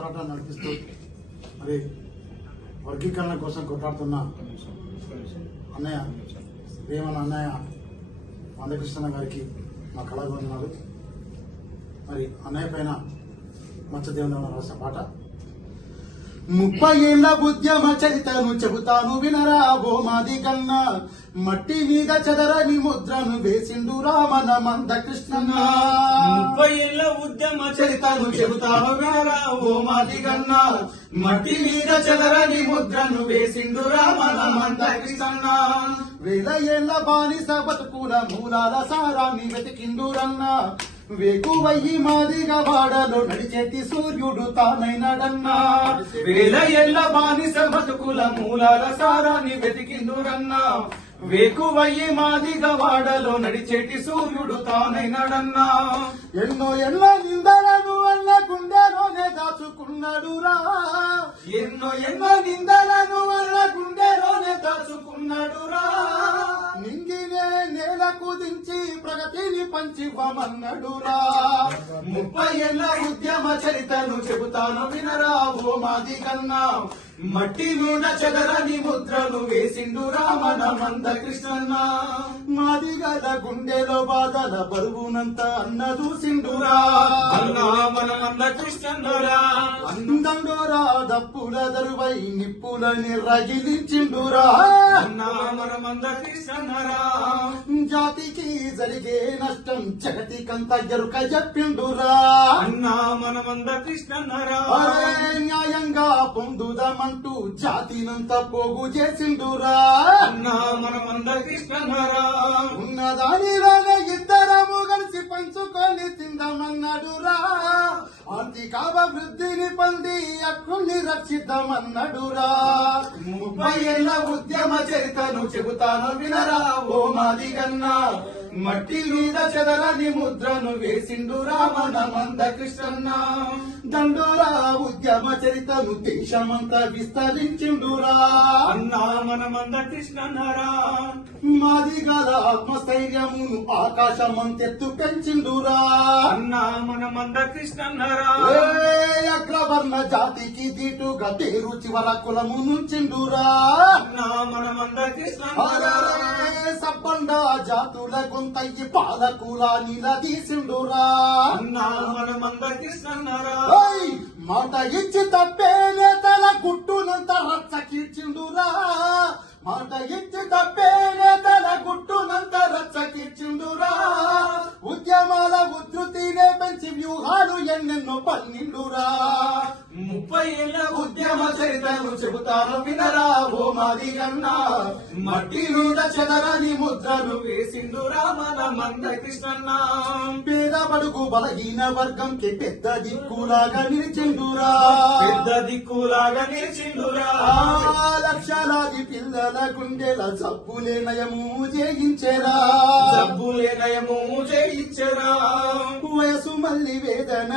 పోరాటాన్ని నడిపిస్తూ మరి వర్గీకరణ కోసం కొట్లాడుతున్న అన్నయ్య ప్రేమల అన్నయ్య మందకృష్ణ గారికి మా కళాభివందనాలు. మరి అన్నయ్య పైన మత్స్యదేవుని రాసిన పాట. 30 ఏళ్ల ఉద్యమ చరితను చెబుతాను వినరా ఓ మాది కన్నా, మట్టి మీద చెదరని ముద్రను వేసిండు రామన మందకృష్ణన్న. 30 ఏళ్ల ఉద్యమ చరితను చెబుతాను వినరా ఓ మాది కన్నా, మట్టి మీద చెదరని ముద్రను వేసిండు రామన మందకృష్ణన్న. 1000 ఏళ్ల బానిస బతుకుల మూలాల సారాన్ని వెతికిండు రన్న, వేకువయ్యి మాదిగా వాడలో నడిచేటి సూర్యుడు తానైనాడన్నా. 1000 ఏళ్ల బానిస బతుకుల మూలాల సారాన్ని వెతికిందురన్నా, వేకువయ్యి మాదిగా వాడలో నడిచేటి సూర్యుడు తానైనాడన్నా. ఎన్నో ఎన్నో నిందలను అన్న గుండెలోనే దాచుకున్నాడురా, ఎన్నో ఎన్నో నిందలను అన్న గుండెలోనే దాచుకున్నాడురా. నింగినే నేలకు దించి ప్రగతిని పంచివ్వమన్నాడురా. 30 ఏళ్ల ఉద్యమ చరితను చెబుతాను వినరా ఓ మాది కన్నా, మట్టి మీద చెదరని ముద్రను వేసిండు రామన మందకృష్ణన్న. మాదిగల గుండెలో బాధల బరువునంత అన్న దూసిండురా, అన్నా మన మందకృష్ణన్నరా. అందండోరా దప్పుల దరువై నిప్పులని రగిలించిండురా, అన్నా మన మందకృష్ణన్నరా. జాతికి జరిగే నష్టం జగతికంత ఎరుక చెప్పిండురా, అన్నా మన మందకృష్ణన్నరా. అరే న్యాయంగా పొందుదామంటూ జాతినంత పోగు చేసిండురా, అన్నా మన మందకృష్ణన్నరా. ఉన్నదానిలోనే ఇద్దరము కలిసి పంచుకొని తిందామన్నాడురా, ఆర్థికాభివృద్ధిని పొంది హక్కుల్ని రక్షిద్దామన్నాడురా. 30 ఏళ్ల ఉద్యమ చరితను చెబుతాను వినరా ఓ మాది కన్నా, మట్టి మీద చెదరని ముద్రను వేసిండు రామన మందకృష్ణన్న. దండోరా ఉద్యమ చరితను దేశమంతా విస్తరించిండురా, అన్నా మన మందకృష్ణన్నరా. మాదిగల ఆత్మస్థైర్యమును ఆకాశమంతెత్తు పెంచిండురా, అన్నా మన మందకృష్ణన్నరా. అగ్రవర్ణ జాతికి దీటుగా పేరు చివర కులము నుంచిండురా, అన్నా మన మందకృష్ణన్నరా. సబ్బండ జాతుల గొంతయ్యి పాలకుల నిలదీసిండురా, అన్నా మన మందకృష్ణన్నరా. మాట ఇచ్చి తప్పే నేతల గుట్టునంత రచ్చకీర్చిండురా, మాట ఇచ్చి తప్పే నేతల గుట్టునంత రచ్చకీర్చిండురా. ఉద్యమాల ఉధృతినే పెంచి వ్యూహాలు ఎన్నెన్నో పన్నిండురా. 30 ఏళ్ల ఉద్యమ చరితను చెబుతాను వినరా ఓ మాది కన్నా, మట్టి మీద చెదరని ముద్రను వేసిండు రామన మందకృష్ణన్న. పేద బడుగు బలహీన వర్గంకి పెద్ద దిక్కులాగా నిలిచిండురా, పెద్ద దిక్కులాగా నిలిచిండురా. లక్షలాది పిల్లల గుండెల జబ్బులే నయము చేయించెరా, జబ్బులే నయము చేయించెరా. వయసు మళ్ళీ వేదన